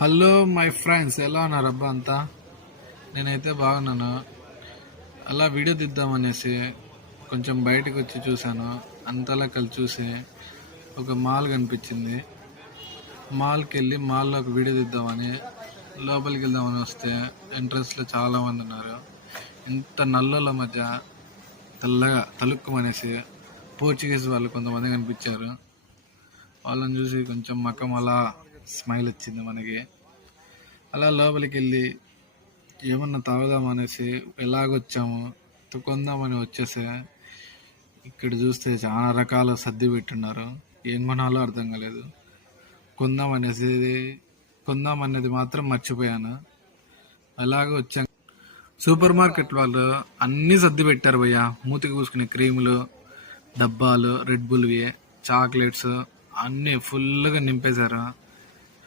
Hello my friends, ఎలా ఉన్నారు అబ్బా అంతా? నేనైతే బాగున్నాను. అలా వీడియో తీద్దామనేసి కొంచెం బయటకు వచ్చి చూశాను. అంతలా కలిసి చూసి ఒక మాల్ కనిపించింది. మాల్కి వెళ్ళి మాల్లో ఒక వీడియో తీద్దామని లోపలికి వెళ్దామని వస్తే ఎంట్రన్స్లో చాలా మంది ఉన్నారు. ఇంత నల్లల మధ్య తెల్లగా తలుక్కుమనేసి పోర్చుగీస్ వాళ్ళు కొంతమంది కనిపించారు. వాళ్ళని చూసి కొంచెం మకం అలా స్మైల్ వచ్చింది మనకి. అలా లోపలికి వెళ్ళి ఏమన్నా తాగుదామనేసి ఎలాగొచ్చాము కొందామని వచ్చేసే ఇక్కడ చూస్తే చాలా రకాల సర్ది పెట్టున్నారు. ఏం కొనాలో అర్థం కాలేదు. కొందామనేది మాత్రం మర్చిపోయాను. అలాగే వచ్చాను. సూపర్ మార్కెట్ వాళ్ళు అన్నీ సర్ది పెట్టారు భయ్య. మూతికి పూసుకునే క్రీములు, డబ్బాలు, రెడ్ బుల్వి, చాక్లెట్స్ అన్నీ ఫుల్గా నింపేశారు.